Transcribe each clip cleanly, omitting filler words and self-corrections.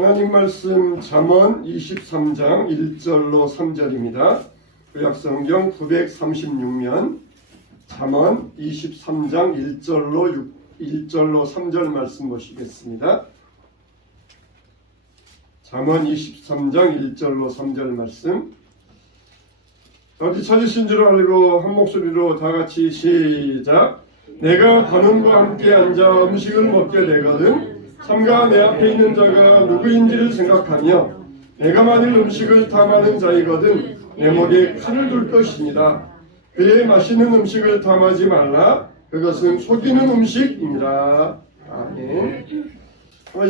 하나님 말씀 잠언 23장 1절로 3절입니다. 구약성경 936면 잠언 23장 1절로 3절 말씀 보시겠습니다. 잠언 23장 1절로 3절 말씀. 어디 찾으신 줄 알고 한 목소리로 다 같이 시작. 내가 관원과 함께 앉아 음식을 먹게 되거든 삼가 내 앞에 있는 자가 누구인지를 생각하며 내가 만일 음식을 탐하는 자이거든 내 목에 칼을 둘 것이니라. 그의 맛있는 음식을 탐하지 말라. 그것은 속이는 음식이니라. 아멘.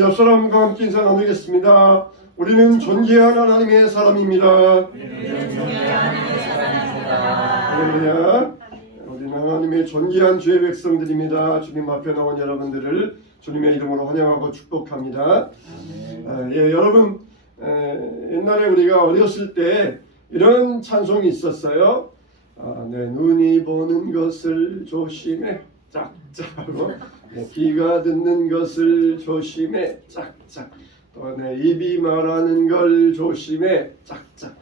옆 사람과 함께 인사 나누겠습니다. 우리는 존귀한 하나님의 사람입니다. 할렐루야. 우리는 하나님의 존귀한 주의 백성들입니다. 주님 앞에 나온 여러분들을 주님의 이름으로 환영하고 축복합니다. 여러분, 옛날에 우리가 어렸을 때 이런 찬송이 있었어요. 내 눈이 보는 것을 조심해 짝짝 하고 내 귀가 듣는 것을 조심해 짝짝 또 내 입이 말하는 걸 조심해 짝짝.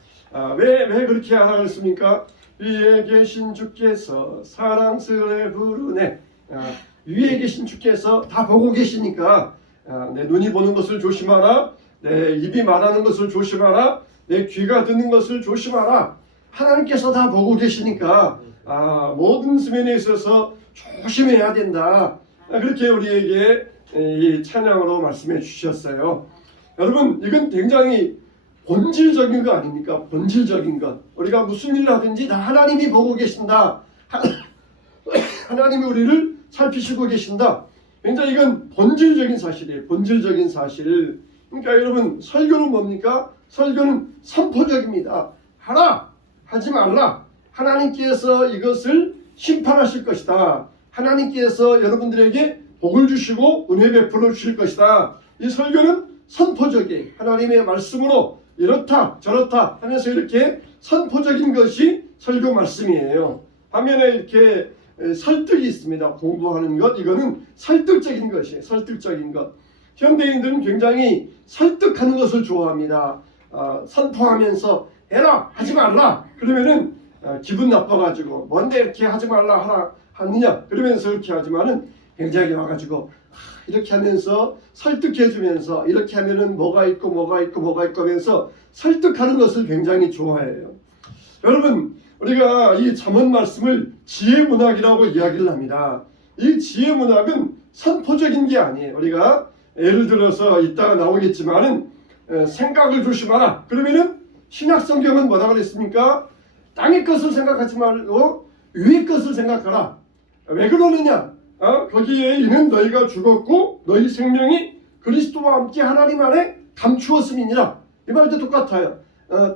왜 그렇게 하라고 했습니까? 위에 계신 주께서 사랑스레 부르네. 위에 계신 주께서 다 보고 계시니까 내 눈이 보는 것을 조심하라. 내 입이 말하는 것을 조심하라. 내 귀가 듣는 것을 조심하라. 하나님께서 다 보고 계시니까 모든 수면에 있어서 조심해야 된다. 그렇게 우리에게 이 찬양으로 말씀해 주셨어요. 여러분, 이건 굉장히 본질적인 거 아닙니까? 본질적인 것. 우리가 무슨 일을 하든지 다 하나님이 보고 계신다. 하나님이 우리를 살피시고 계신다. 굉장히 이건 본질적인 사실이에요. 본질적인 사실. 그러니까 여러분, 설교는 뭡니까? 설교는 선포적입니다. 하라! 하지 말라. 하나님께서 이것을 심판하실 것이다. 하나님께서 여러분들에게 복을 주시고 은혜 베풀어 주실 것이다. 이 설교는 선포적이에요. 하나님의 말씀으로 이렇다 저렇다 하면서 이렇게 선포적인 것이 설교 말씀이에요. 반면에 이렇게 설득이 있습니다. 공부하는 것, 이거는 설득적인 것이에요. 설득적인 것. 현대인들은 굉장히 설득하는 것을 좋아합니다. 선포하면서 해라 하지 말라 그러면은 기분 나빠가지고 뭔데 이렇게 하지 말라 하느냐 그러면서 이렇게 하지만은 굉장히 와가지고 이렇게 하면서 설득해주면서 이렇게 하면은 뭐가 있고 하면서 설득하는 것을 굉장히 좋아해요. 여러분, 우리가 이 잠언 말씀을 지혜문학이라고 이야기를 합니다. 이 지혜문학은 선포적인 게 아니에요. 우리가 예를 들어서 이따가 나오겠지만은 생각을 조심하라 그러면은 신약성경은 뭐라고 그랬습니까? 땅의 것을 생각하지 말고 위의 것을 생각하라. 왜 그러느냐? 거기에 이는 너희가 죽었고 너희 생명이 그리스도와 함께 하나님 안에 감추었음이니라. 이 말도 똑같아요.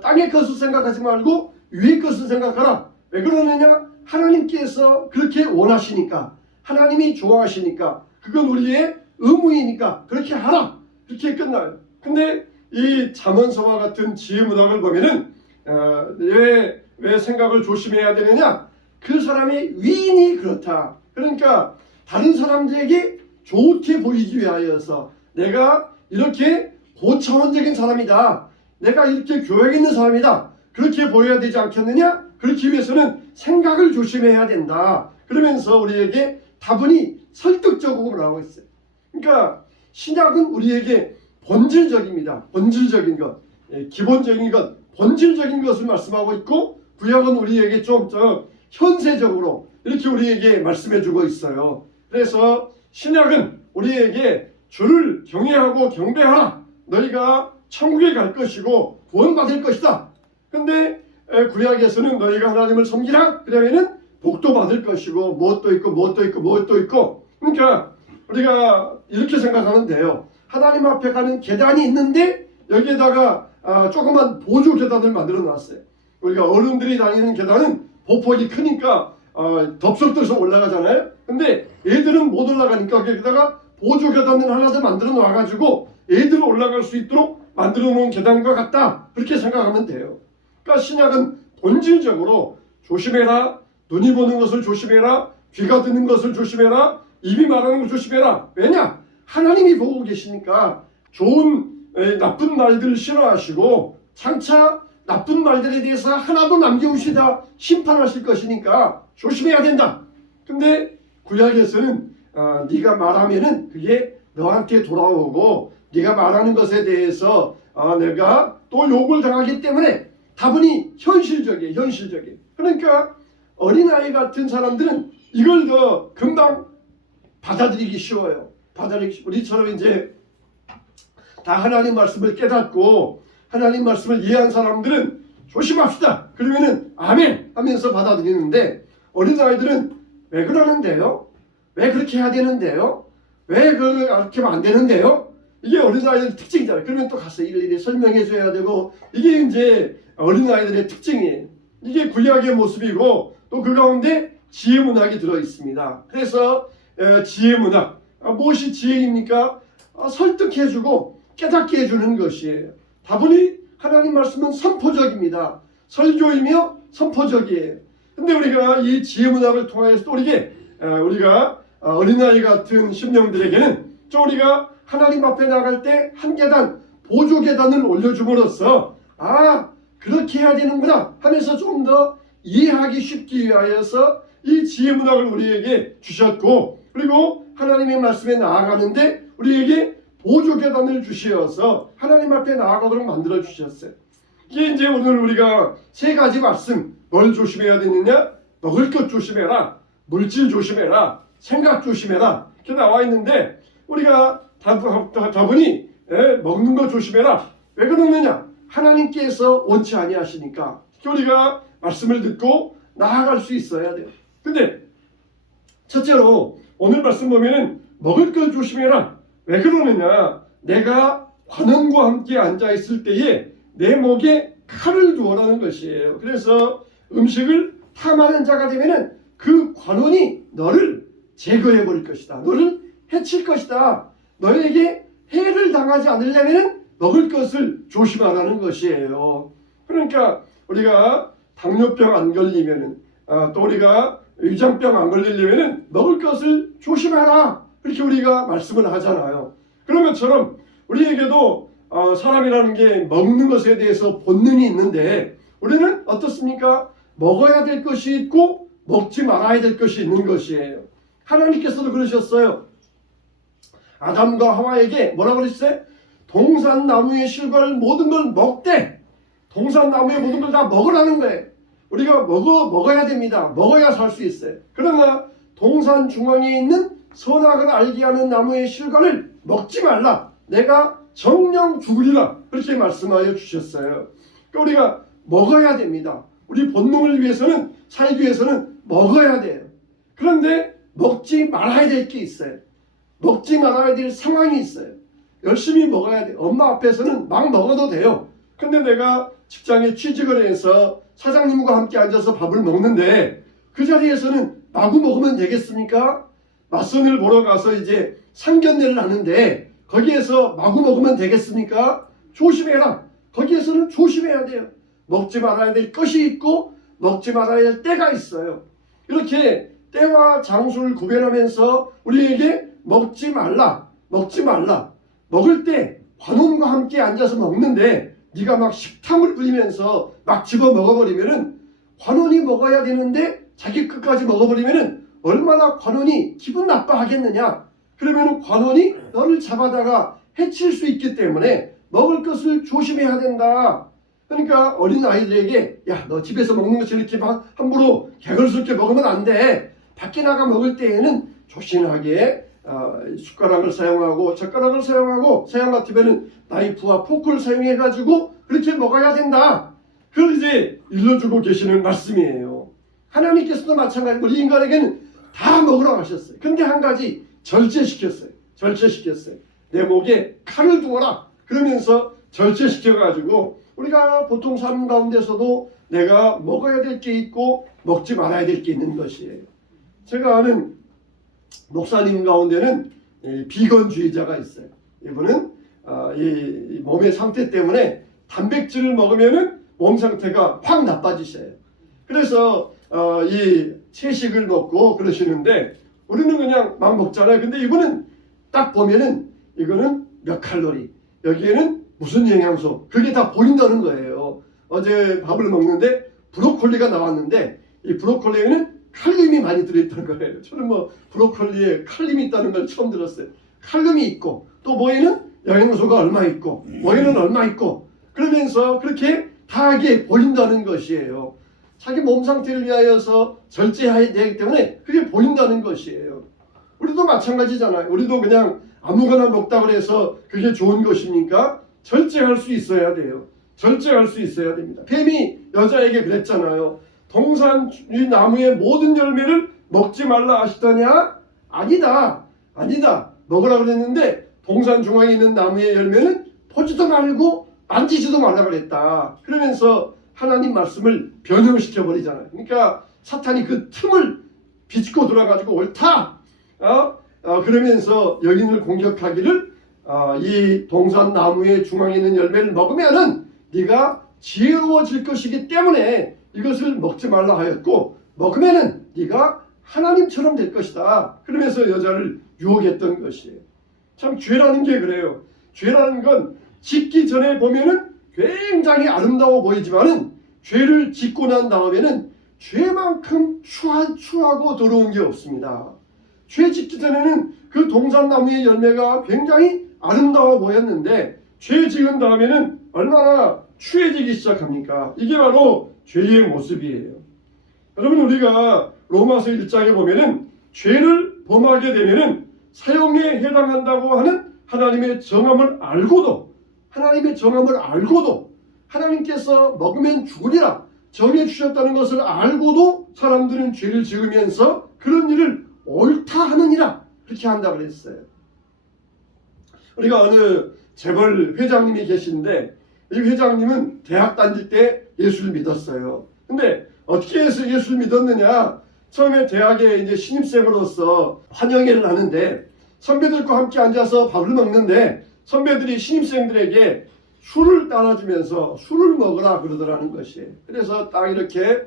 땅의 것을 생각하지 말고 위의 것을 생각하라. 왜 그러느냐? 하나님께서 그렇게 원하시니까, 하나님이 좋아하시니까, 그건 우리의 의무이니까 그렇게 하라. 그렇게 끝나요. 근데 이 잠언서와 같은 지혜문학을 보면은 왜 생각을 조심해야 되느냐? 그 사람의 위인이 그렇다. 그러니까 다른 사람들에게 좋게 보이기 위하여서 내가 이렇게 고차원적인 사람이다. 내가 이렇게 교양 있는 사람이다. 그렇게 보여야 되지 않겠느냐? 그렇기 위해서는 생각을 조심해야 된다. 그러면서 우리에게 다분히 설득적으로 나오고 있어요. 그러니까 신약은 우리에게 본질적입니다. 본질적인 것, 기본적인 것, 본질적인 것을 말씀하고 있고 구약은 우리에게 좀 현세적으로 이렇게 우리에게 말씀해주고 있어요. 그래서 신약은 우리에게 주를 경외하고 경배하라. 너희가 천국에 갈 것이고 구원받을 것이다. 근데 구약에서는 너희가 하나님을 섬기라. 그러면은 복도 받을 것이고 무엇도 있고. 그러니까 우리가 이렇게 생각하면 돼요. 하나님 앞에 가는 계단이 있는데 여기에다가 조그만 보조 계단을 만들어 놨어요. 우리가 어른들이 다니는 계단은 보폭이 크니까 덥석덥석 올라가잖아요. 근데 애들은 못 올라가니까 거기다가 보조 계단을 하나 더 만들어 놔가지고 애들은 올라갈 수 있도록 만들어 놓은 계단과 같다. 그렇게 생각하면 돼요. 그러니까 신약은 본질적으로 조심해라. 눈이 보는 것을 조심해라. 귀가 듣는 것을 조심해라. 입이 말하는 것을 조심해라. 왜냐? 하나님이 보고 계시니까 좋은 나쁜 말들을 싫어하시고 장차 나쁜 말들에 대해서 하나도 남겨오시다 심판하실 것이니까 조심해야 된다. 근데 구약에서는 네가 말하면은 그게 너한테 돌아오고 네가 말하는 것에 대해서 내가 또 욕을 당하기 때문에 다분히 현실적이에요. 현실적이에요. 그러니까 어린아이 같은 사람들은 이걸 더 금방 받아들이기 쉬워요. 우리처럼 이제 다 하나님 말씀을 깨닫고 하나님 말씀을 이해한 사람들은 조심합시다. 그러면은 아멘 하면서 받아들이는데 어린아이들은 왜 그러는데요? 왜 그렇게 해야 되는데요? 왜 그렇게 하면 안 되는데요? 이게 어린아이들 특징이잖아요. 그러면 또 가서 일일이 설명해 줘야 되고 이게 이제 어린아이들의 특징이에요. 이게 구약의 모습이고 또 그 가운데 지혜문학이 들어있습니다. 그래서 지혜문학, 무엇이 지혜입니까? 설득해주고 깨닫게 해주는 것이에요. 다분히 하나님 말씀은 선포적입니다. 설교이며 선포적이에요. 근데 우리가 이 지혜문학을 통하여서 또 우리가 어린아이 같은 심령들에게는 또 우리가 하나님 앞에 나갈 때 한 계단, 보조 계단을 올려줌으로써 그렇게 해야 되는구나 하면서 좀 더 이해하기 쉽기 위하여서 이 지혜문학을 우리에게 주셨고 그리고 하나님의 말씀에 나아가는데 우리에게 보조 계단을 주시어서 하나님 앞에 나아가도록 만들어 주셨어요. 이게 이제 오늘 우리가 세 가지 말씀, 뭘 조심해야 되느냐? 먹을 것 조심해라, 물질 조심해라, 생각 조심해라 이렇게 나와 있는데 우리가 다분히 먹는 거 조심해라. 왜 그러느냐? 하나님께서 원치 아니하시니까 우리가 말씀을 듣고 나아갈 수 있어야 돼요. 근데 첫째로 오늘 말씀 보면은 먹을 것 조심해라. 왜 그러느냐? 내가 관원과 함께 앉아 있을 때에 내 목에 칼을 두어라는 것이에요. 그래서 음식을 탐하는 자가 되면은 그 관원이 너를 제거해 버릴 것이다. 너를 해칠 것이다. 너에게 해를 당하지 않으려면 먹을 것을 조심하라는 것이에요. 그러니까 우리가 당뇨병 안 걸리면은 또 우리가 위장병 안 걸리려면은 먹을 것을 조심하라. 그렇게 우리가 말씀을 하잖아요. 그런 것처럼 우리에게도 사람이라는 게 먹는 것에 대해서 본능이 있는데 우리는 어떻습니까? 먹어야 될 것이 있고 먹지 말아야 될 것이 있는 것이에요. 하나님께서도 그러셨어요. 아담과 하와에게 뭐라고 그랬어요? 동산나무의 실과를 모든 걸 먹되 동산나무의 모든 걸 다 먹으라는 거예요. 우리가 먹어야 됩니다. 먹어야 살 수 있어요. 그러나 동산 중앙에 있는 선악을 알게 하는 나무의 실과를 먹지 말라. 내가 정령 죽으리라. 그렇게 말씀하여 주셨어요. 그러니까 우리가 먹어야 됩니다. 우리 본능을 위해서는 살기 위해서는 먹어야 돼요. 그런데 먹지 말아야 될 게 있어요. 먹지 말아야 될 상황이 있어요. 열심히 먹어야 돼요. 엄마 앞에서는 막 먹어도 돼요. 근데 내가 직장에 취직을 해서 사장님과 함께 앉아서 밥을 먹는데 그 자리에서는 마구 먹으면 되겠습니까? 맞선을 보러 가서 이제 상견례를 하는데 거기에서 마구 먹으면 되겠습니까? 조심해라. 거기에서는 조심해야 돼요. 먹지 말아야 될 것이 있고 먹지 말아야 할 때가 있어요. 이렇게 때와 장소를 구별하면서 우리에게 먹지 말라. 먹을 때 관원과 함께 앉아서 먹는데 네가 막 식탐을 부리면서 막 집어 먹어버리면은 관원이 먹어야 되는데 자기 끝까지 먹어버리면은 얼마나 관원이 기분 나빠하겠느냐. 그러면은 관원이 너를 잡아다가 해칠 수 있기 때문에 먹을 것을 조심해야 된다. 그러니까 어린 아이들에게 야, 너 집에서 먹는 것을 이렇게 막 함부로 개걸스럽게 먹으면 안 돼. 밖에 나가 먹을 때에는 조심하게 숟가락을 사용하고 젓가락을 사용하고 사용 같으면은 나이프와 포크를 사용해 가지고 그렇게 먹어야 된다. 그걸 이제 일러주고 계시는 말씀이에요. 하나님께서도 마찬가지고 우리 인간에게는 다 먹으라고 하셨어요. 근데 한 가지 절제시켰어요. 내 목에 칼을 두어라. 그러면서 절제시켜 가지고 우리가 보통 삶 가운데서도 내가 먹어야 될 게 있고 먹지 말아야 될 게 있는 것이에요. 제가 아는 목사님 가운데는 비건주의자가 있어요. 이분은 이 몸의 상태 때문에 단백질을 먹으면은 몸 상태가 확 나빠지셔요. 그래서 이 채식을 먹고 그러시는데 우리는 그냥 막 먹잖아요. 근데 이분은 딱 보면은 이거는 몇 칼로리, 여기에는 무슨 영양소, 그게 다 보인다는 거예요. 어제 밥을 먹는데 브로콜리가 나왔는데 이 브로콜리에는 칼륨이 많이 들어있다는 거예요. 저는 뭐 브로콜리에 칼륨이 있다는 걸 처음 들었어요. 칼륨이 있고 또 뭐에는 영양소가 얼마 있고 뭐에는 얼마 있고 그러면서 그렇게 다하게 보인다는 것이에요. 자기 몸 상태를 위하여서 절제해야 되기 때문에 그게 보인다는 것이에요. 우리도 마찬가지잖아요. 우리도 그냥 아무거나 먹다고 해서 그게 좋은 것입니까? 절제할 수 있어야 돼요. 절제할 수 있어야 됩니다. 뱀이 여자에게 그랬잖아요. 동산 이 나무의 모든 열매를 먹지 말라 하시더냐? 아니다. 아니다. 먹으라 그랬는데 동산 중앙에 있는 나무의 열매는 보지도 말고 만지지도 말라 그랬다. 그러면서 하나님 말씀을 변형시켜 버리잖아요. 그러니까 사탄이 그 틈을 비집고 돌아가지고 옳다. 그러면서 여인을 공격하기를 이 동산 나무의 중앙에 있는 열매를 먹으면은 네가 지혜로워질 것이기 때문에 이것을 먹지 말라 하였고 먹으면은 네가 하나님처럼 될 것이다. 그러면서 여자를 유혹했던 것이에요. 참 죄라는 게 그래요. 죄라는 건 짓기 전에 보면은 굉장히 아름다워 보이지만은 죄를 짓고 난 다음에는 죄만큼 추하고 더러운 게 없습니다. 죄 짓기 전에는 그 동산나무의 열매가 굉장히 아름다워 보였는데 죄 지은 다음에는 얼마나 추해지기 시작합니까? 이게 바로 죄의 모습이에요. 여러분 우리가 로마서 1장에 보면은 죄를 범하게 되면은 사형에 해당한다고 하는 하나님의 정함을 알고도 하나님께서 먹으면 죽으리라 정해 주셨다는 것을 알고도 사람들은 죄를 지으면서 그런 일을 옳다 하느니라 그렇게 한다고 그랬어요. 우리가 어느 재벌 회장님이 계신데 이 회장님은 대학 다닐 때 예수를 믿었어요. 근데 어떻게 해서 예수를 믿었느냐? 처음에 대학에 이제 신입생으로서 환영회를 하는데 선배들과 함께 앉아서 밥을 먹는데 선배들이 신입생들에게 술을 따라주면서 술을 먹으라 그러더라는 것이에요. 그래서 딱 이렇게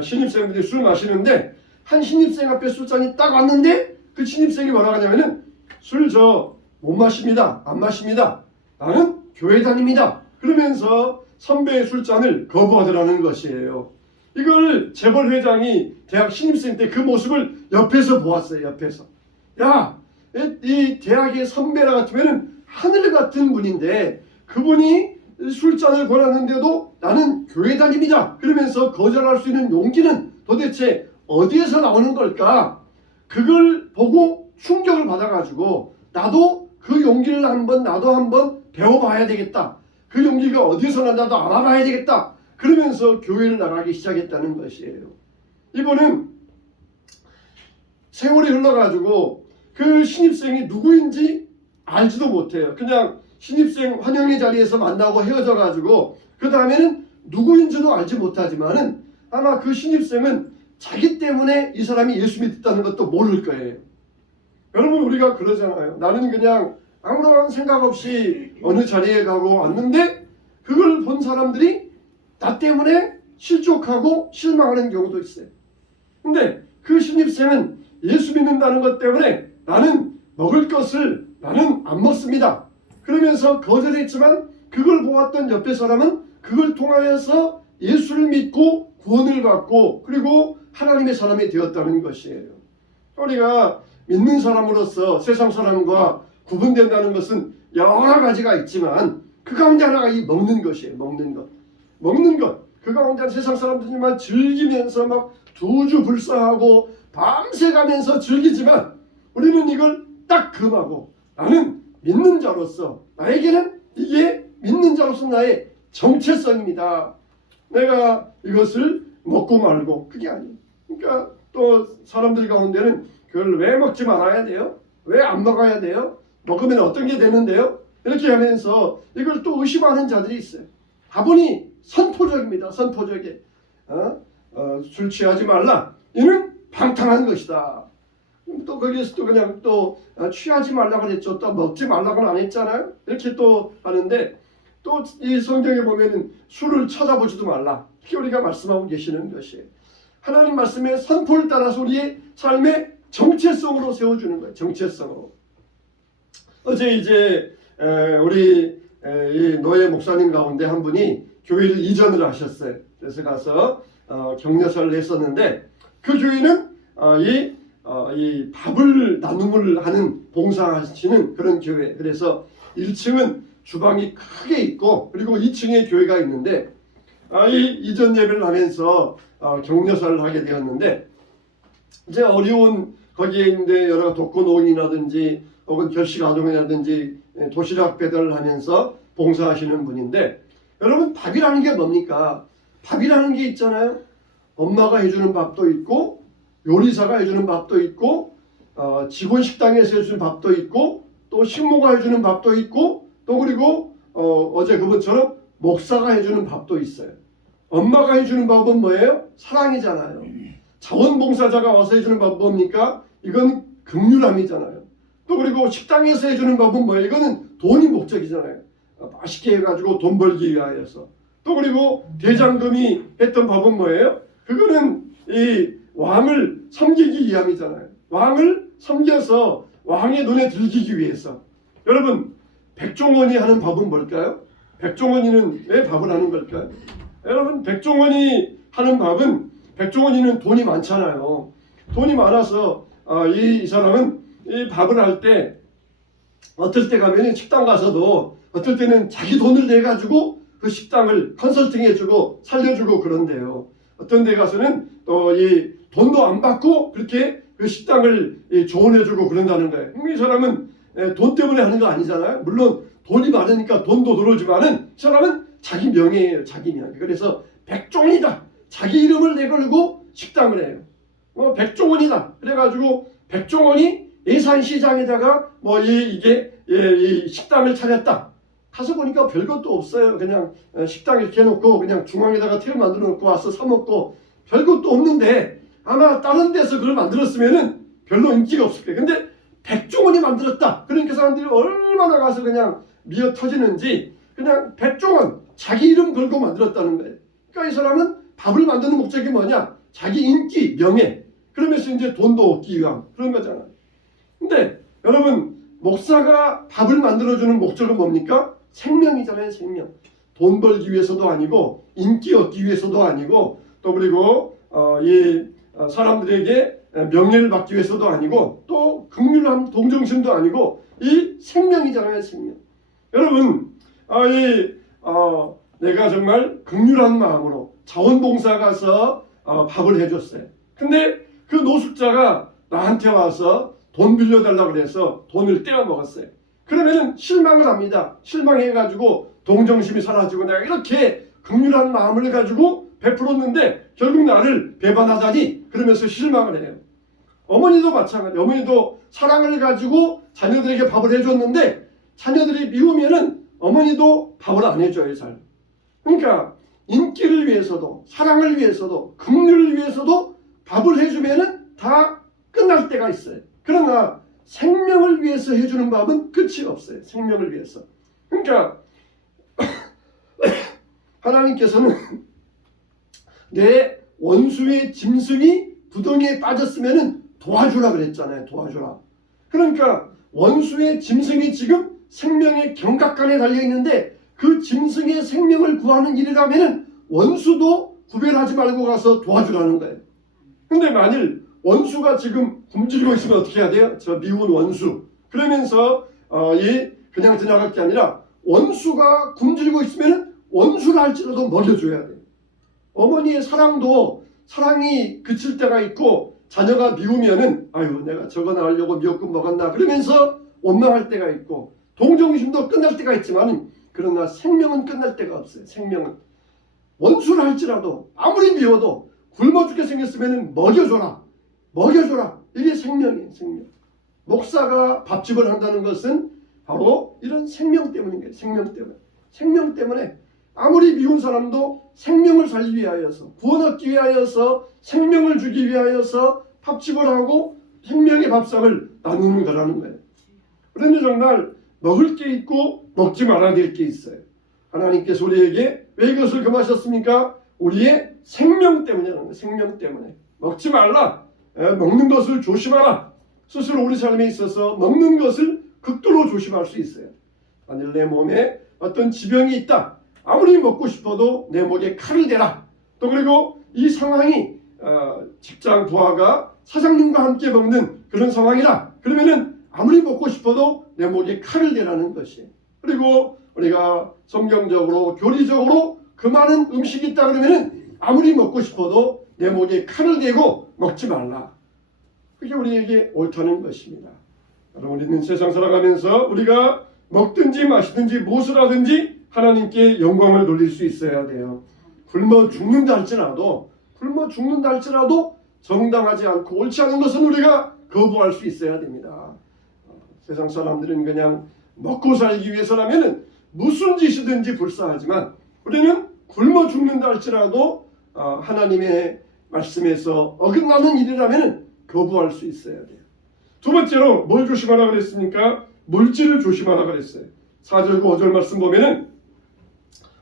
신입생들이 술 마시는데 한 신입생 앞에 술잔이 딱 왔는데 그 신입생이 뭐라고 하냐면은 술 저 못 마십니다. 안 마십니다. 나는 교회 다닙니다. 그러면서 선배의 술잔을 거부하더라는 것이에요. 이걸 재벌 회장이 대학 신입생 때 그 모습을 옆에서 보았어요. 옆에서. 야, 이 대학의 선배라 같으면은 하늘 같은 분인데 그분이 술잔을 권하는데도 나는 교회 다닙니다. 그러면서 거절할 수 있는 용기는 도대체 어디에서 나오는 걸까? 그걸 보고 충격을 받아가지고 나도 그 용기를 나도 한번 배워봐야 되겠다. 그 용기가 어디서 나도 알아봐야 되겠다. 그러면서 교회를 나가기 시작했다는 것이에요. 이번은 세월이 흘러가지고 그 신입생이 누구인지 알지도 못해요. 그냥 신입생 환영회 자리에서 만나고 헤어져가지고 그 다음에는 누구인지도 알지 못하지만은 아마 그 신입생은 자기 때문에 이 사람이 예수 믿었다는 것도 모를 거예요. 여러분 우리가 그러잖아요. 나는 그냥 아무런 생각 없이 어느 자리에 가고 왔는데 그걸 본 사람들이 나 때문에 실족하고 실망하는 경우도 있어요. 근데 그 신입생은 예수 믿는다는 것 때문에 나는 먹을 것을 나는 안 먹습니다. 그러면서 거절했지만 그걸 보았던 옆에 사람은 그걸 통하여서 예수를 믿고 구원을 받고 그리고 하나님의 사람이 되었다는 것이에요. 우리가 믿는 사람으로서 세상 사람과 구분된다는 것은 여러 가지가 있지만 그 가운데 하나가 이 먹는 것이에요. 먹는 것. 그 가운데 세상 사람들만 즐기면서 막 두주불사하고 밤새 가면서 즐기지만 우리는 이걸 딱 금하고 나는 믿는 자로서 나에게는 이게 믿는 자로서 나의 정체성입니다. 내가 이것을 먹고 말고 그게 아니에요. 그러니까 또 사람들 가운데는 그걸 왜 먹지 말아야 돼요? 왜 안 먹어야 돼요? 먹으면 어떤 게 되는데요? 이렇게 하면서 이걸 또 의심하는 자들이 있어요. 다분히 선포적입니다. 선포적에 술 취하지 말라. 이는 방탕한 것이다. 또 거기에서 또 그냥 또 취하지 말라고 그랬죠. 또 먹지 말라고는 안 했잖아요. 이렇게 또 하는데 또 이 성경에 보면은 술을 찾아보지도 말라. 이렇게 우리가 말씀하고 계시는 것이에요. 하나님 말씀의 선포를 따라서 우리의 삶의 정체성으로 세워주는 거예요. 정체성으로. 어제 이제 우리 이 노예 목사님 가운데 한 분이 교회를 이전을 하셨어요. 그래서 가서 격려사를 했었는데 그 교회는 이 밥을 나눔을 하는 봉사하시는 그런 교회. 그래서 1층은 주방이 크게 있고 그리고 2층에 교회가 있는데 이 이전 예배를 하면서 격려사를 하게 되었는데 이제 어려운 거기에 있는데 여러 독거노인이라든지 혹은 결식아동이라든지 도시락 배달을 하면서 봉사하시는 분인데 여러분 밥이라는 게 뭡니까? 밥이라는 게 있잖아요. 엄마가 해주는 밥도 있고 요리사가 해주는 밥도 있고 직원 식당에서 해주는 밥도 있고 또 식모가 해주는 밥도 있고 또 그리고 어제 그분처럼 목사가 해주는 밥도 있어요. 엄마가 해주는 밥은 뭐예요? 사랑이잖아요. 자원봉사자가 와서 해주는 밥은 뭡니까? 이건 긍휼함이잖아요. 또 그리고 식당에서 해주는 밥은 뭐예요? 이거는 돈이 목적이잖아요. 맛있게 해가지고 돈 벌기 위하여서. 또 그리고 대장금이 했던 밥은 뭐예요? 그거는 이 왕을 섬기기 위함이잖아요. 왕을 섬겨서 왕의 눈에 들기기 위해서. 여러분 백종원이 하는 밥은 뭘까요? 백종원이는 왜 밥을 하는 걸까요? 여러분 백종원이 하는 밥은 백종원이는 돈이 많잖아요. 돈이 많아서 이 사람은 이 밥을 할 때 어떨 때 가면 식당 가서도 어떨 때는 자기 돈을 내 가지고 그 식당을 컨설팅해주고 살려주고 그런데요. 어떤 데 가서는 또 이 돈도 안 받고 그렇게 그 식당을 조언해주고 그런다는 거예요. 이 사람은 돈 때문에 하는 거 아니잖아요. 물론 돈이 많으니까 돈도 들어오지만은 이 사람은 자기 명예예요. 자기 명예. 그래서 백종이다. 자기 이름을 내걸고 식당을 해요. 백종원이다. 그래가지고 백종원이 예산시장에다가 이게 식당을 차렸다. 가서 보니까 별것도 없어요. 그냥 식당 이렇게 해놓고 그냥 중앙에다가 테이블 만들어 놓고 와서 사 먹고 별것도 없는데 아마 다른 데서 그걸 만들었으면은 별로 인기가 없을 거예요. 근데 백종원이 만들었다. 그러니까 사람들이 얼마나 가서 그냥 미어 터지는지 그냥 백종원 자기 이름 걸고 만들었다는 거예요. 그러니까 이 사람은 밥을 만드는 목적이 뭐냐? 자기 인기, 명예. 그러면서 이제 돈도 얻기 위한 그런 거잖아요. 근데 여러분 목사가 밥을 만들어주는 목적은 뭡니까? 생명이잖아요. 생명. 돈 벌기 위해서도 아니고 인기 얻기 위해서도 아니고 또 그리고 사람들에게 명예를 받기 위해서도 아니고 또 긍휼함, 동정심도 아니고 이 생명이잖아요. 생명. 여러분 내가 정말 긍휼한 마음으로 자원봉사 가서 밥을 해줬어요. 근데 그 노숙자가 나한테 와서 돈 빌려달라고 그래서 돈을 떼어 먹었어요. 그러면은 실망을 합니다. 실망해가지고 동정심이 사라지고 내가 이렇게 긍휼한 마음을 가지고 베풀었는데 결국 나를 배반하다니 그러면서 실망을 해요. 어머니도 마찬가지예요. 어머니도 사랑을 가지고 자녀들에게 밥을 해줬는데 자녀들이 미우면은 어머니도 밥을 안 해줘요. 잘. 그러니까 인기를 위해서도 사랑을 위해서도 긍휼을 위해서도 밥을 해주면은 다 끝날 때가 있어요. 그러나 생명을 위해서 해주는 밥은 끝이 없어요. 생명을 위해서. 그러니까 하나님께서는 내 원수의 짐승이 구덩이에 빠졌으면 도와주라 그랬잖아요. 도와주라. 그러니까 원수의 짐승이 지금 생명의 경각간에 달려있는데 그 짐승의 생명을 구하는 일이라면 원수도 구별하지 말고 가서 도와주라는 거예요. 근데 만일 원수가 지금 굶주리고 있으면 어떻게 해야 돼요? 저 미운 원수. 그러면서 그냥 지나갈 게 아니라 원수가 굶주리고 있으면 원수를 할지라도 먹여줘야 돼요. 어머니의 사랑도 사랑이 그칠 때가 있고 자녀가 미우면은 아유 내가 저거 낳으려고 미역국 먹었나 그러면서 원망할 때가 있고 동정심도 끝날 때가 있지만 그러나 생명은 끝날 때가 없어요. 생명은 원수를 할지라도 아무리 미워도 굶어 죽게 생겼으면 먹여줘라. 먹여줘라. 이게 생명이에요. 생명. 목사가 밥집을 한다는 것은 바로 이런 생명 때문인 거예요. 생명 때문에. 생명 때문에 아무리 미운 사람도 생명을 살기 위하여서 구원 얻기 위하여서 생명을 주기 위하여서 밥집을 하고 생명의 밥상을 나누는 거라는 거예요. 그런데 정말 먹을 게 있고 먹지 말아야 될 게 있어요. 하나님께서 우리에게 왜 이것을 금하셨습니까? 우리의 생명 때문이라는 거예요. 생명 때문에. 먹지 말라. 먹는 것을 조심하라. 스스로 우리 삶에 있어서 먹는 것을 극도로 조심할 수 있어요. 만일 내 몸에 어떤 지병이 있다. 아무리 먹고 싶어도 내 목에 칼을 대라. 또 그리고 이 상황이 직장 부하가 사장님과 함께 먹는 그런 상황이다. 그러면은 아무리 먹고 싶어도 내 목에 칼을 대라는 것이. 그리고 우리가 성경적으로 교리적으로 그 많은 음식이 있다 그러면은 아무리 먹고 싶어도 내 목에 칼을 대고 먹지 말라. 그게 우리에게 옳다는 것입니다. 여러분, 우리는 세상 살아가면서 우리가 먹든지 마시든지 무엇을 하든지 하나님께 영광을 돌릴 수 있어야 돼요. 굶어 죽는다 할지라도 정당하지 않고 옳지 않은 것은 우리가 거부할 수 있어야 됩니다. 세상 사람들은 그냥 먹고 살기 위해서라면 무슨 짓이든지 불사하지만 우리는 굶어 죽는다 할지라도 하나님의 말씀에서 어긋나는 일이라면 거부할 수 있어야 돼요. 두 번째로 뭘 조심하라 그랬습니까? 물질을 조심하라 그랬어요. 4절과 5절 말씀 보면은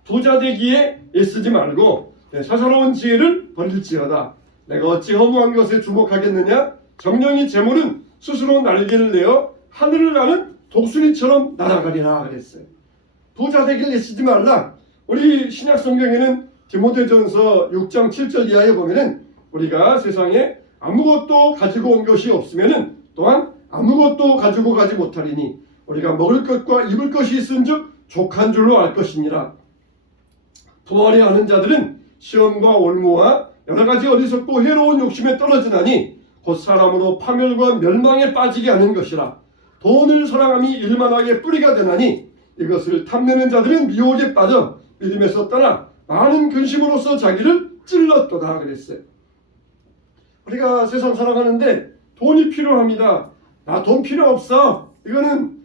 부자 되기에 애쓰지 말고 사사로운 지혜를 버릴지어다. 내가 어찌 허무한 것에 주목하겠느냐? 정령이 재물은 스스로 날개를 내어 하늘을 나는 독수리처럼 날아가리라 그랬어요. 부자 되기를 애쓰지 말라. 우리 신약 성경에는 디모데전서 6장 7절 이하에 보면은 우리가 세상에 아무것도 가지고 온 것이 없으면은 또한 아무것도 가지고 가지 못하리니 우리가 먹을 것과 입을 것이 있은즉 족한 줄로 알 것이니라. 부활에 아는 자들은 시험과 올무와 여러 가지 어리석고 해로운 욕심에 떨어지나니 곧 사람으로 파멸과 멸망에 빠지게 하는 것이라. 돈을 사랑함이 일만하게 뿌리가 되나니 이것을 탐내는 자들은 미혹에 빠져 믿음에서 떠나 많은 근심으로써 자기를 찔렀도다 그랬어요. 우리가 세상 살아가는데 돈이 필요합니다. 나 돈 필요 없어. 이거는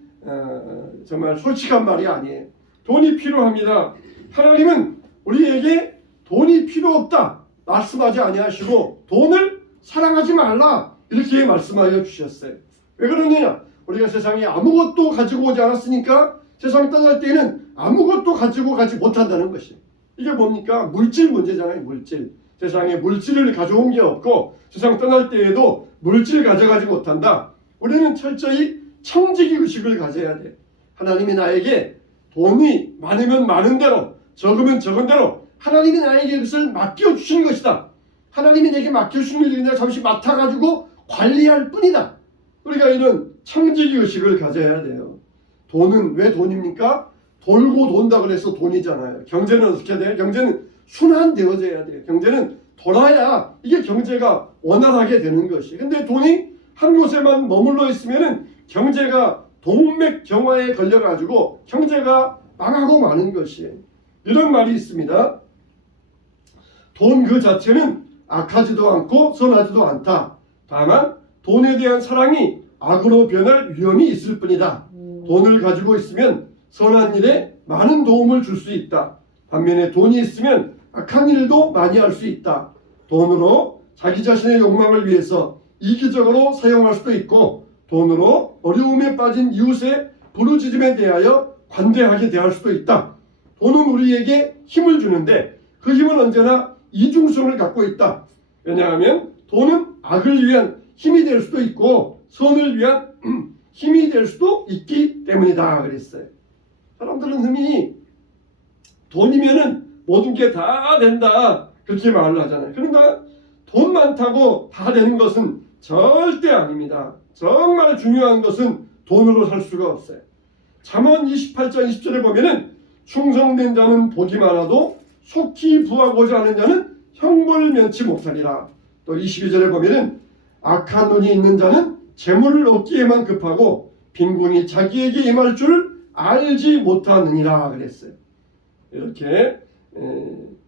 정말 솔직한 말이 아니에요. 돈이 필요합니다. 하나님은 우리에게 돈이 필요 없다 말씀하지 아니하시고 돈을 사랑하지 말라 이렇게 말씀하여 주셨어요. 왜 그러느냐? 우리가 세상에 아무것도 가지고 오지 않았으니까 세상 떠날 때에는 아무것도 가지고 가지 못한다는 것이에요. 이게 뭡니까? 물질 문제잖아요. 물질. 세상에 물질을 가져온 게 없고 세상 떠날 때에도 물질 가져가지 못한다. 우리는 철저히 청지기 의식을 가져야 돼. 하나님이 나에게 돈이 많으면 많은 대로 적으면 적은 대로 하나님이 나에게 그것을 맡겨주신 것이다. 하나님이 내게 맡겨주신 일을 내가 잠시 맡아가지고 관리할 뿐이다. 우리가 이런 청지기 의식을 가져야 돼요. 돈은 왜 돈입니까? 돌고 돈다 그래서 돈이잖아요. 경제는 어떻게 돼요? 경제는 순환되어져야 돼요. 경제는 돌아야 이게 경제가 원활하게 되는 것이. 근데 돈이 한 곳에만 머물러 있으면은 경제가 동맥경화에 걸려가지고 경제가 망하고 마는 것이에요. 이런 말이 있습니다. 돈 그 자체는 악하지도 않고 선하지도 않다. 다만 돈에 대한 사랑이 악으로 변할 위험이 있을 뿐이다. 돈을 가지고 있으면 선한 일에 많은 도움을 줄 수 있다. 반면에 돈이 있으면 악한 일도 많이 할 수 있다. 돈으로 자기 자신의 욕망을 위해서 이기적으로 사용할 수도 있고 돈으로 어려움에 빠진 이웃의 부르짖음에 대하여 관대하게 대할 수도 있다. 돈은 우리에게 힘을 주는데 그 힘은 언제나 이중성을 갖고 있다. 왜냐하면 돈은 악을 위한 힘이 될 수도 있고 선을 위한 힘이 될 수도 있기 때문이다 그랬어요. 사람들은 흔히 돈이면은 모든 게 다 된다 그렇게 말을 하잖아요. 그러나 돈 많다고 다 되는 것은 절대 아닙니다. 정말 중요한 것은 돈으로 살 수가 없어요. 잠언 28장 20절에 보면은 충성된 자는 복이 많아도 속히 부하고자 하는 자는 형벌을 면치 못하리라. 또 22절에 보면은 악한 눈이 있는 자는 재물을 얻기에만 급하고 빈궁이 자기에게 임할 줄 알지 못하느니라 그랬어요. 이렇게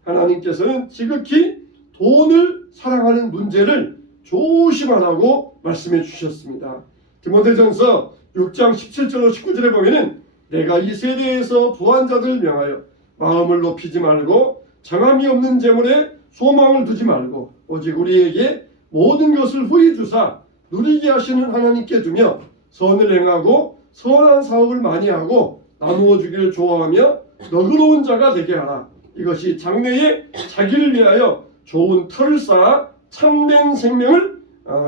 하나님께서는 지극히 돈을 사랑하는 문제를 조심하라고 말씀해 주셨습니다. 디모데전서 6장 17절로 19절에 보면은 내가 이 세대에서 부한 자들을 명하여 마음을 높이지 말고 정함이 없는 재물에 소망을 두지 말고 오직 우리에게 모든 것을 후히 주사 누리게 하시는 하나님께 두며 선을 행하고 선한 사업을 많이 하고 나누어 주기를 좋아하며 너그러운 자가 되게 하라. 이것이 장래에 자기를 위하여 좋은 터를 쌓아 참된 생명을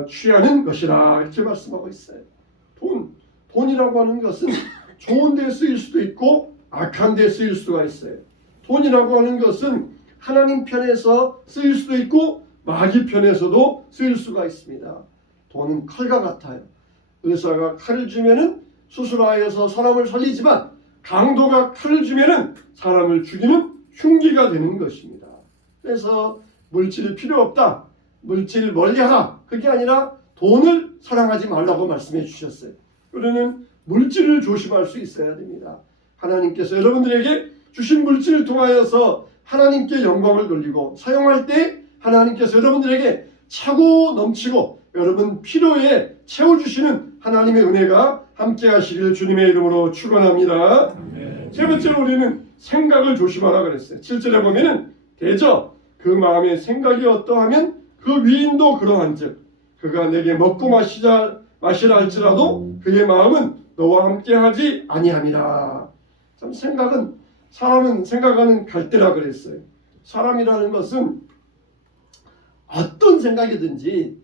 취하는 것이라 이렇게 말씀하고 있어요. 돈이라고 하는 것은 좋은 데 쓰일 수도 있고 악한 데 쓰일 수가 있어요. 돈이라고 하는 것은 하나님 편에서 쓰일 수도 있고 마귀 편에서도 쓰일 수가 있습니다. 돈은 칼과 같아요. 의사가 칼을 주면은 수술하여서 사람을 살리지만 강도가 칼을 주면은 사람을 죽이는 흉기가 되는 것입니다. 그래서 물질 필요 없다, 물질 멀리하라, 그게 아니라 돈을 사랑하지 말라고 말씀해 주셨어요. 우리는 물질을 조심할 수 있어야 됩니다. 하나님께서 여러분들에게 주신 물질을 통하여서 하나님께 영광을 돌리고 사용할 때 하나님께서 여러분들에게 차고 넘치고 여러분 필요에 채워주시는 하나님의 은혜가 함께 하시길 주님의 이름으로 축원합니다. 세 번째로 우리는 생각을 조심하라 그랬어요. 7절에 보면은 대저 그 마음의 생각이 어떠하면 그 위인도 그러한즉 그가 내게 먹고 마시라 할지라도 그의 마음은 너와 함께하지 아니함이라. 참 사람은 생각하는 갈대라 그랬어요. 사람이라는 것은 어떤 생각이든지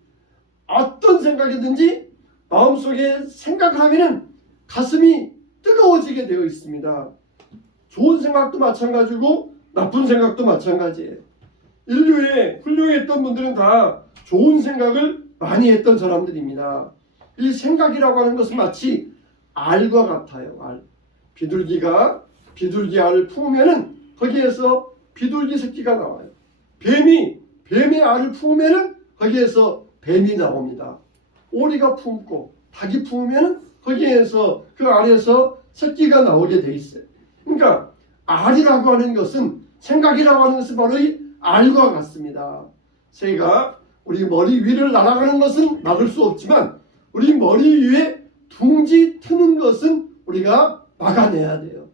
마음속에 생각을 하면은 가슴이 뜨거워지게 되어 있습니다. 좋은 생각도 마찬가지고 나쁜 생각도 마찬가지예요. 인류에 훌륭했던 분들은 다 좋은 생각을 많이 했던 사람들입니다. 이 생각이라고 하는 것은 마치 알과 같아요. 알. 비둘기 알을 품으면은 거기에서 비둘기 새끼가 나와요. 뱀의 알을 품으면은 거기에서 뱀이 나옵니다. 오리가 품고 닭이 품으면은 거기에서 그 알에서 새끼가 나오게 돼 있어요. 그러니까 알이라고 하는 것은 생각이라고 하는 것은 바로 이 알과 같습니다. 새가 우리 머리 위를 날아가는 것은 막을 수 없지만 우리 머리 위에 둥지 트는 것은 우리가 막아내야 돼요.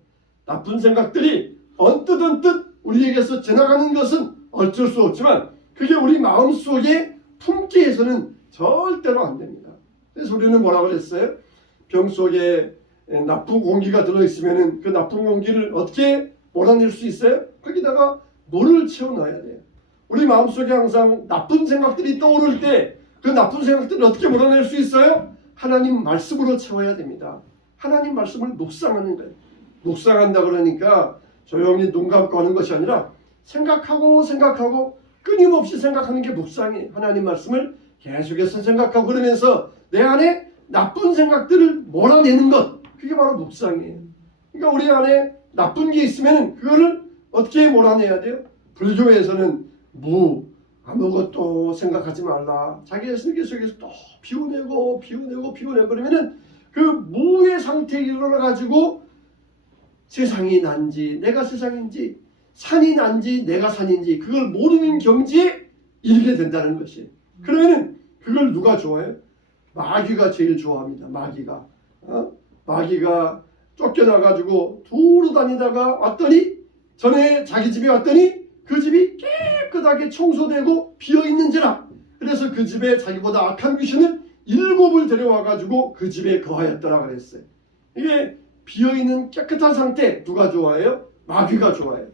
나쁜 생각들이 언뜻 우리에게서 지나가는 것은 어쩔 수 없지만 그게 우리 마음속에 품게 해서는 절대로 안 됩니다. 그래서 우리는 뭐라고 그랬어요? 병 속에 나쁜 공기가 들어있으면 그 나쁜 공기를 어떻게 몰아낼 수 있어요? 거기다가 물을 채워놔야 돼요. 우리 마음속에 항상 나쁜 생각들이 떠오를 때 그 나쁜 생각들을 어떻게 몰아낼 수 있어요? 하나님 말씀으로 채워야 됩니다. 하나님 말씀을 묵상하는 거예요. 묵상한다 그러니까 조용히 눈 감고 하는 것이 아니라 생각하고 끊임없이 생각하는 게 묵상이에요. 하나님 말씀을 계속해서 생각하고 그러면서 내 안에 나쁜 생각들을 몰아내는 것, 그게 바로 묵상이에요. 그러니까 우리 안에 나쁜 게 있으면 그거를 어떻게 몰아내야 돼요? 불교에서는 아무것도 생각하지 말라. 자기 자신을 계속해서 또 비워내고 그러면은 그 무의 상태에 이르러가지고 세상이 난지 내가 세상인지 산이 난지 내가 산인지 그걸 모르는 경지에 이르게 된다는 것이. 그러면은 그걸 누가 좋아해요? 마귀가 제일 좋아합니다. 마귀가 쫓겨나가지고 두루 다니다가 왔더니 전에 자기 집에 왔더니 그 집이 깨끗하게 청소되고 비어있는지라. 그래서 그 집에 자기보다 악한 귀신을 7을 데려와가지고 그 집에 거하였더라 그랬어요. 이게 비어있는 깨끗한 상태 누가 좋아해요? 마귀가 좋아해요.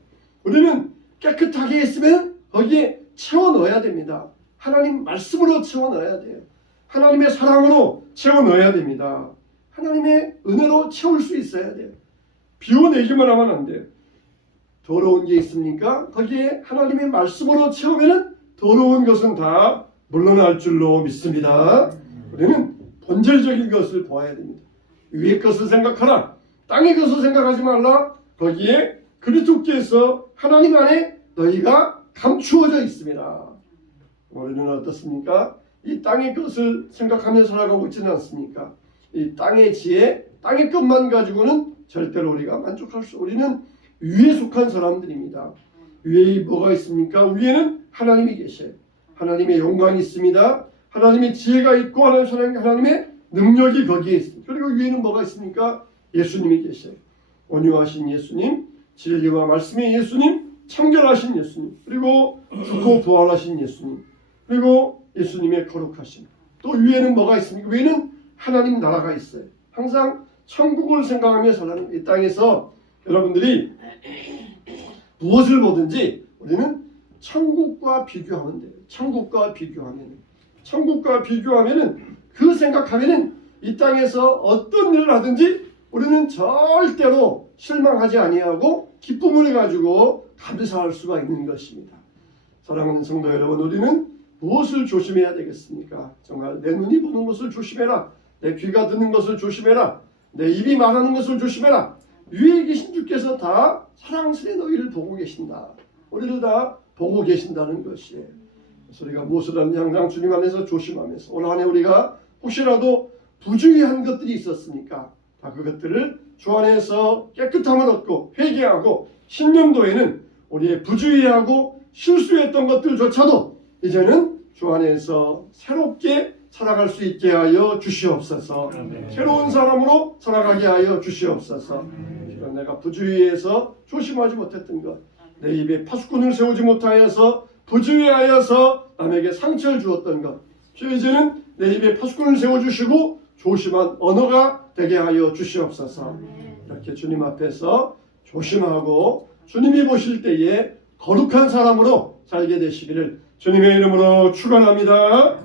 우리는 깨끗하게 했으면 거기에 채워 넣어야 됩니다. 하나님 말씀으로 채워 넣어야 돼요. 하나님의 사랑으로 채워 넣어야 됩니다. 하나님의 은혜로 채울 수 있어야 돼요. 비워내기만 하면 안 돼요. 더러운 게 있습니까? 거기에 하나님의 말씀으로 채우면 더러운 것은 다 물러날 줄로 믿습니다. 우리는 본질적인 것을 보아야 됩니다. 위의 것을 생각하라. 땅의 것을 생각하지 말라. 거기에 그리스도께서 하나님 안에 너희가 감추어져 있습니다. 우리는 어떻습니까? 이 땅의 것을 생각하며 살아가고 있지는 않습니까? 이 땅의 지혜, 땅의 것만 가지고는 절대로 우리가 우리는 위에 속한 사람들입니다. 위에 뭐가 있습니까? 위에는 하나님이 계셔요. 하나님의 영광이 있습니다. 하나님의 지혜가 있고 하나님의 능력이 거기에 있습니다. 그리고 위에는 뭐가 있습니까? 예수님이 계셔요. 온유하신 예수님, 진리와 말씀의 예수님, 청결하신 예수님, 그리고 죽고 부활하신 예수님, 그리고 예수님의 거룩하심. 또 위에는 뭐가 있습니까? 위에는 하나님 나라가 있어요. 항상 천국을 생각하며 사는 이 땅에서 여러분들이 무엇을 보든지 우리는 천국과 비교하면 돼요. 천국과 비교하면은 그 생각하면은 이 땅에서 어떤 일을 하든지 우리는 절대로 실망하지 아니하고 기쁨을 가지고 감사할 수가 있는 것입니다. 사랑하는 성도 여러분, 우리는 무엇을 조심해야 되겠습니까? 정말 내 눈이 보는 것을 조심해라. 내 귀가 듣는 것을 조심해라. 내 입이 말하는 것을 조심해라. 위에 계신 주께서 다 사랑스레 너희를 보고 계신다. 우리를 다 보고 계신다는 것이에요. 그래서 우리가 무엇을 하는지 항상 주님 안에서 조심하면서 올 한 해 우리가 혹시라도 부주의한 것들이 있었으니까 다 그것들을 주 안에서 깨끗함을 얻고 회개하고 신년도에는 우리의 부주의하고 실수했던 것들조차도 이제는 주 안에서 새롭게 살아갈 수 있게 하여 주시옵소서. 새로운 사람으로 살아가게 하여 주시옵소서. 이런 내가 부주의해서 조심하지 못했던 것, 내 입에 파수꾼을 세우지 못하여서 부주의하여서 남에게 상처를 주었던 것, 이제는 내 입에 파수꾼을 세워주시고 조심한 언어가 되게 하여 주시옵소서. 이렇게 주님 앞에서 조심하고 주님이 보실 때에 거룩한 사람으로 살게 되시기를 주님의 이름으로 축원합니다.